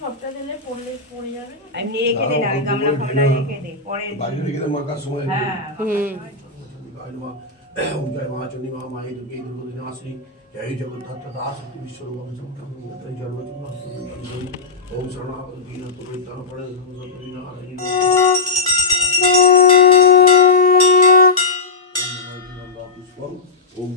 সবটা দিনে পড়লে পড়ে যাবে না। আমি রেখে দে না, গামলা ফামলা রেখে দে, পরে বাইরে রেখে দে, মাকার সময় জয় মা চন্ডী মা মাহি দুর্গে দুর্গদিনাশিনী জয় জগদ্ধাত্র দাস বিশ্বরূপ জন্ম ওম শরণাগতিন পুরোহিতান পড়ে নারায়ণ পুষ্পম ওম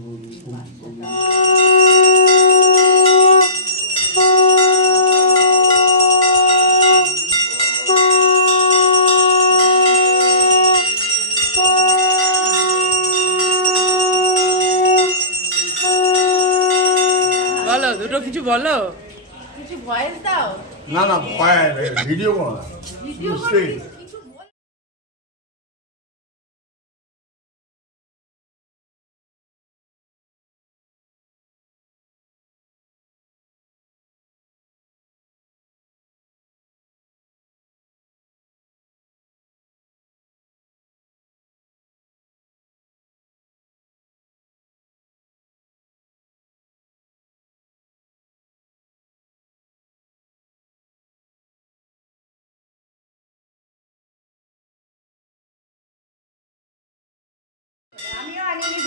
বলো দুটো কিছু বলো, কিছু ভয়েস দাও। না না ভিডিও করো না, ভিডিও আমিও আনিনি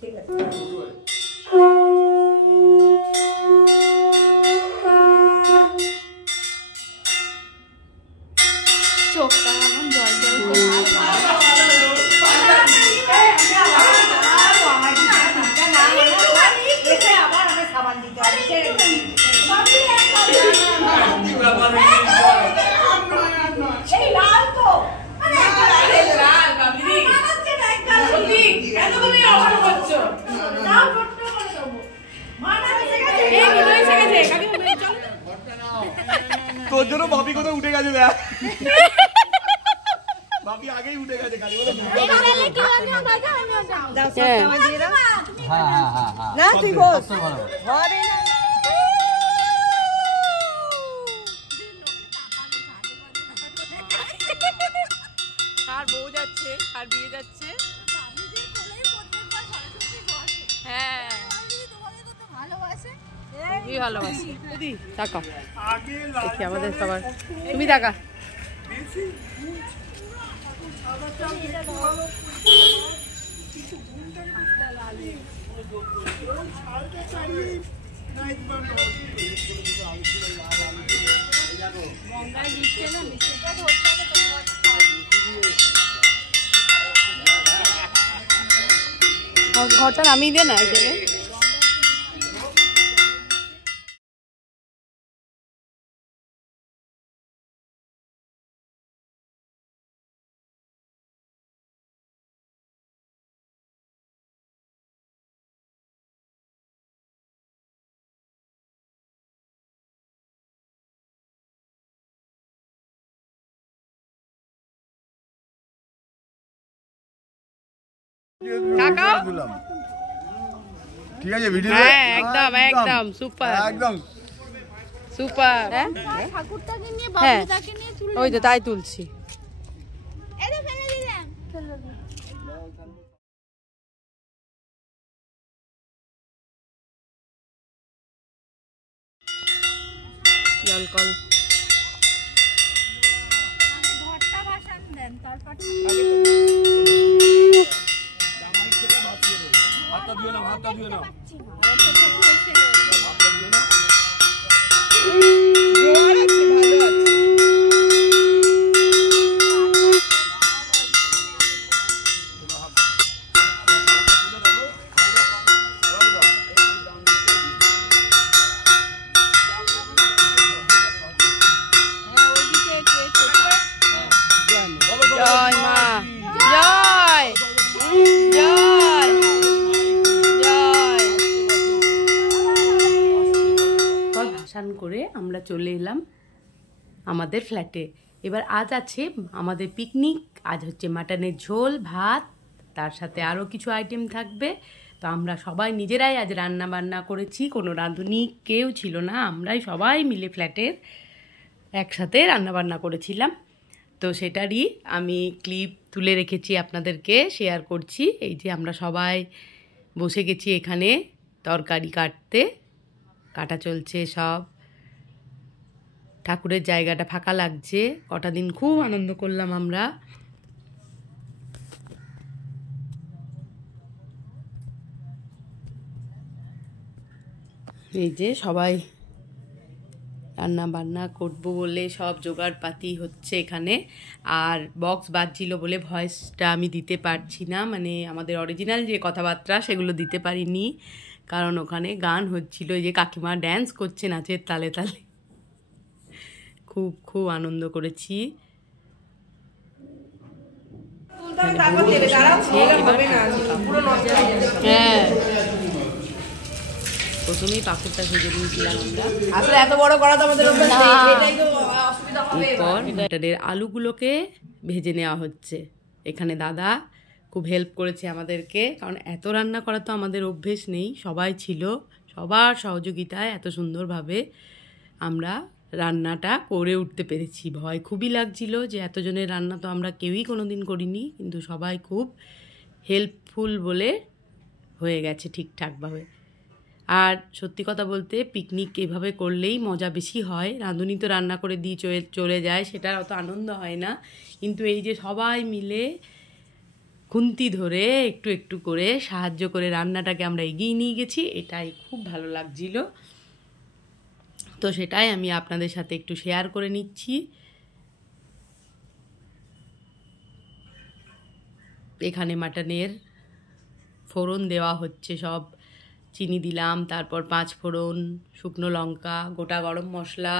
ঠিক আছে। চোখটা এখন জল জল আবার আমি সাবান দিতে হবে। তোর জন্য ভাবি কোথাও উঠে গেছে, দেখ ভাবি আগেই উঠে গেছে গাড়ি বলে না তুই বল আর বউ যাচ্ছে আর বিয়ে যাচ্ছে। হ্যাঁ ভালোবাসি টাকা দেখি আমাদের সবার, তুমি টাকা ঘরটা নামিয়ে দিয়ে না এক জায়গায়। কাকা ঠিক আছে ভিডিও হ্যাঁ একদম একদম সুপার একদম সুপার ঠাকুরটাকে নিয়ে হ্যাঁ বাবুটাকে নিয়ে তুলে ওই তো তাই তুলছি এটা ফেলে দিলাম ফেলে দিলাম জল কল ঘরটা ভাসান দেন তারপর হাতটা দিও না পাচ্ছি না জয় মা জয় জয় জয় ভাসান করে আমরা চলে এলাম আমাদের ফ্ল্যাটে। এবার আজ আছে আমাদের পিকনিক। আজ হচ্ছে মাটনের ঝোল ভাত, তার সাথে আরও কিছু আইটেম থাকবে। তো আমরা সবাই নিজেরাই আজ রান্না বান্না করেছি, কোনো রাঁধুনি কেউ ছিল না, আমরাই সবাই মিলে ফ্ল্যাটের একসাথে রান্না বান্না করেছিলাম। তো সেটারই আমি ক্লিপ তুলে রেখেছি, আপনাদেরকে শেয়ার করছি। এই যে আমরা সবাই বসে গেছি এখানে তরকারি কাটতে, কাটা চলছে সব। ঠাকুরের জায়গাটা ফাঁকা লাগছে, কটা দিন খুব আনন্দ করলাম আমরা। এই যে সবাই রান্না বান্না করবো বলে সব জোগাড় পাতি হচ্ছে এখানে। আর বক্স বাজছিল বলে ভয়েসটা আমি দিতে পারছি না, মানে আমাদের অরিজিনাল যে কথাবার্তা সেগুলো দিতে পারিনি, কারণ ওখানে গান হচ্ছিল। এই যে কাকিমা ড্যান্স করছে নাচের তালে তালে, খুব খুব আনন্দ করেছি। হ্যাঁ প্রথমেই পাঁপড়টা ভেজে নিয়েছিলাম আমরা। আসলে এত বড় করা তো আমাদের অভ্যাস নেই, এটাই তো অসুবিধা হবে। এরপর মটরের আলুগুলোকে ভেজে নেওয়া হচ্ছে। এখানে দাদা খুব হেল্প করেছে আমাদেরকে, কারণ এত রান্না করা তো আমাদের অভ্যেস নেই। সবাই ছিল, সবার সহযোগিতায় এত সুন্দরভাবে আমরা রান্নাটা করে উঠতে পেরেছি। ভয় খুবই লাগছিল যে এতজনের রান্না তো আমরা কেউই কোনো দিন করিনি, কিন্তু সবাই খুব হেল্পফুল বলে হয়ে গেছে ঠিকঠাকভাবে। আর সত্যি কথা বলতে পিকনিক এভাবে করলেই মজা বেশি হয়। রাঁধুনি তো রান্না করে দিয়ে চলে যায়, সেটার অত আনন্দ হয় না। কিন্তু এই যে সবাই মিলে খুন্তি ধরে একটু একটু করে সাহায্য করে রান্নাটাকে আমরা এগিয়ে নিয়ে গেছি, এটাই খুব ভালো লাগছিল। তো সেটাই আমি আপনাদের সাথে একটু শেয়ার করে নিচ্ছি। এখানে মাটনের ফোড়ন দেওয়া হচ্ছে সব। চিনি দিলাম, তারপর 5 ফোড়ন, শুকনো লঙ্কা, গোটা গরম মশলা,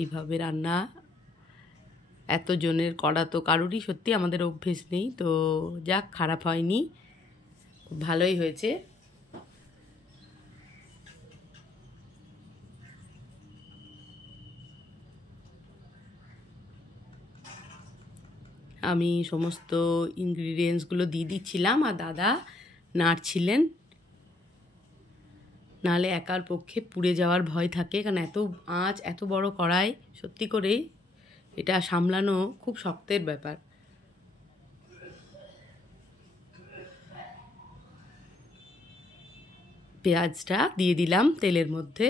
এইভাবে রান্না। এতজনের করা তো কারোরই সত্যি আমাদের অভ্যেস নেই, তো যাক খারাপ হয়নি, খুব ভালোই হয়েছে। আমি সমস্ত ইনগ্রিডিয়েন্টসগুলো দিয়ে দিচ্ছিলাম আর দাদা নাড়ছিলেন, নাহলে একার পক্ষে পুড়ে যাওয়ার ভয় থাকে, কারণ এত আঁচ, এত বড় কড়াই, সত্যি করেই এটা সামলানো খুব শক্তের ব্যাপার। পেঁয়াজটা দিয়ে দিলাম তেলের মধ্যে।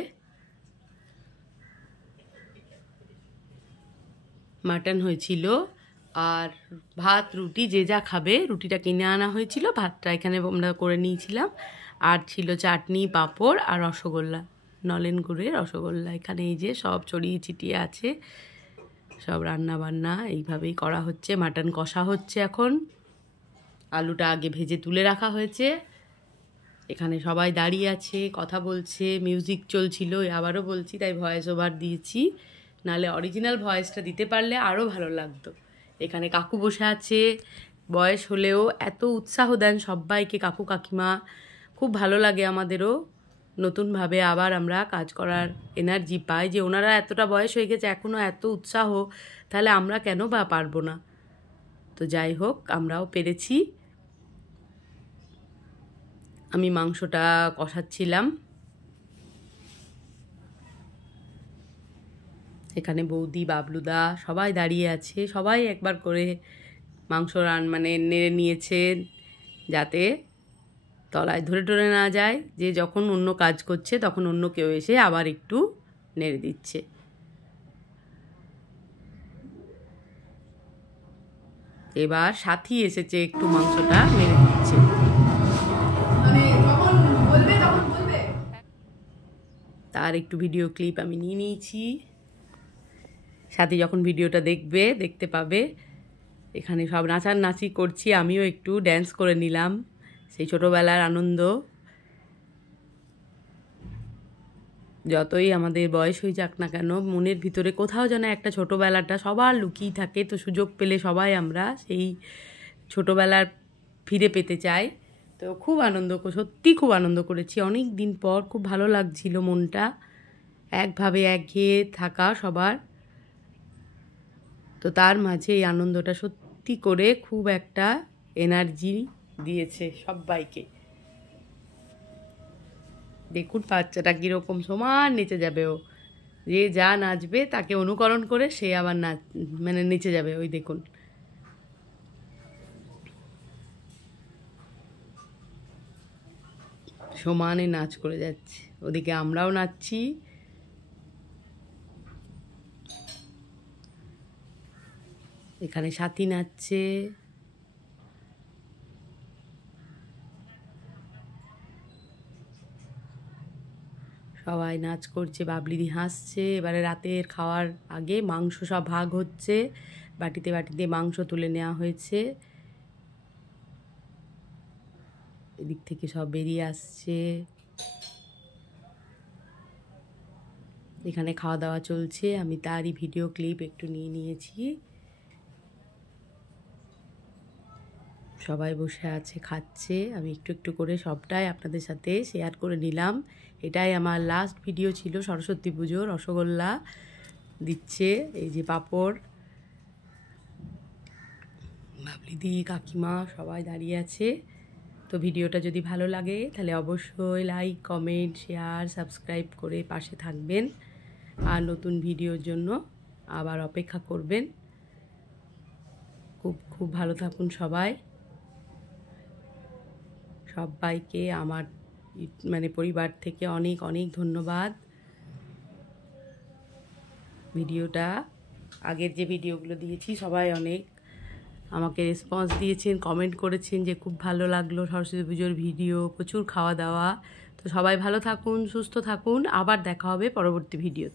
মাটন হয়েছিল আর ভাত রুটি যে যা খাবে, রুটিটা কিনে আনা হয়েছিল, ভাতটা এখানে আমরা করে নিয়েছিলাম। আর ছিল চাটনি, পাঁপড় আর রসগোল্লা, নলেন গুড়ের রসগোল্লা। এখানে এই যে সব ছড়িয়ে ছিটিয়ে আছে, সব রান্না বান্না এইভাবেই করা হচ্ছে। মাটন কষা হচ্ছে এখন, আলুটা আগে ভেজে তুলে রাখা হয়েছে। এখানে সবাই দাঁড়িয়ে আছে, কথা বলছে, মিউজিক চলছিল, আবারও বলছি তাই ভয়েস ওভার দিয়েছি, নাহলে অরিজিনাল ভয়েসটা দিতে পারলে আরও ভালো লাগতো। এখানে কাকু বসে আছে, বয়স হলেও এত উৎসাহ দেন সবাইকে কাকু কাকিমা, খুব ভালো লাগে আমাদেরও। নতুনভাবে আবার আমরা কাজ করার এনার্জি পাই, যে ওনারা এতটা বয়স হয়ে গেছে এখনও এত উৎসাহ, তাহলে আমরা কেন বা পারবো না। তো যাই হোক, আমরাও পেরেছি। আমি মাংসটা কষাচ্ছিলাম। এখানে বৌদি, বাবলুদা সবাই দাঁড়িয়ে আছে। সবাই একবার করে মাংস নেড়ে নিয়েছেন, যাতে তলায় ধরে টরে না যায়। যে যখন অন্য কাজ করছে তখন অন্য কেউ এসে আবার একটু নেড়ে দিচ্ছে। এবার সাথী এসেছে, একটু মাংসটা নেড়ে দিচ্ছে। তার একটু ভিডিও ক্লিপ আমি নিয়ে নিয়েছি। সাথী যখন ভিডিওটা দেখতে পাবে। এখানে সব নাচানাচি করছি, আমিও একটু ড্যান্স করে নিলাম। সেই ছোটোবেলার আনন্দ। যতই আমাদের বয়স হয়ে যাক না কেন, মনের ভিতরে কোথাও যেন একটা ছোটোবেলাটা সবার লুকিয়ে থাকে। তো সুযোগ পেলে সবাই আমরা সেই ছোটোবেলার ফিরে পেতে চাই। তো খুব সত্যি খুব আনন্দ করেছি। অনেক দিন পর খুব ভালো লাগছিল মনটা, একভাবে একঘেয়ে থাকা সবার। তো তার মাঝে এই আনন্দটা সত্যি করে খুব একটা এনার্জি দিয়েছে সবাইকে। দেখুন বাচ্চাটা কীরকম সমান নেচে যাবে। ও যে যা নাচবে তাকে অনুকরণ করে সে আবার নেচে যাবে। ওই দেখুন, সমানে নাচ করে যাচ্ছে। ওদিকে আমরাও নাচছি। এখানে সাথী নাচছে। সবাই নাচ করছে, বাবলিদি হাসছে। এবারে রাতের খাওয়ার আগে মাংস সব ভাগ হচ্ছে। বাটিতে বাটিতে মাংস তুলে নেওয়া হয়েছে। এদিক থেকে সব বেরিয়ে আসছে। এখানে খাওয়া দাওয়া চলছে, আমি তারই ভিডিও ক্লিপ একটু নিয়ে নিয়েছি। সবাই বসে আছে, খাচ্ছে। আমি একটু একটু করে সবটাই আপনাদের সাথে শেয়ার করে নিলাম। এটাই আমার লাস্ট ভিডিও ছিল সরস্বতী পুজোর। রসগোল্লা দিচ্ছে, এই যে পাঁপড়। বাবলিদি, কাকিমা সবাই দাঁড়িয়ে আছে। তো ভিডিওটা যদি ভালো লাগে তাহলে অবশ্যই লাইক, কমেন্ট, শেয়ার, সাবস্ক্রাইব করে পাশে থাকবেন। আর নতুন ভিডিওর জন্য আবার অপেক্ষা করবেন। খুব খুব ভালো থাকুন সবাই। সবাইকে আমার পরিবার থেকে অনেক অনেক ধন্যবাদ। ভিডিওটা আগের যে ভিডিওগুলো দিয়েছি সবাই অনেক আমাকে রেসপন্স দিয়েছেন, কমেন্ট করেছেন যে খুব ভালো লাগলো সরস্বতী পুজোর ভিডিও, প্রচুর খাওয়া দাওয়া। তো সবাই ভালো থাকুন, সুস্থ থাকুন। আবার দেখা হবে পরবর্তী ভিডিও।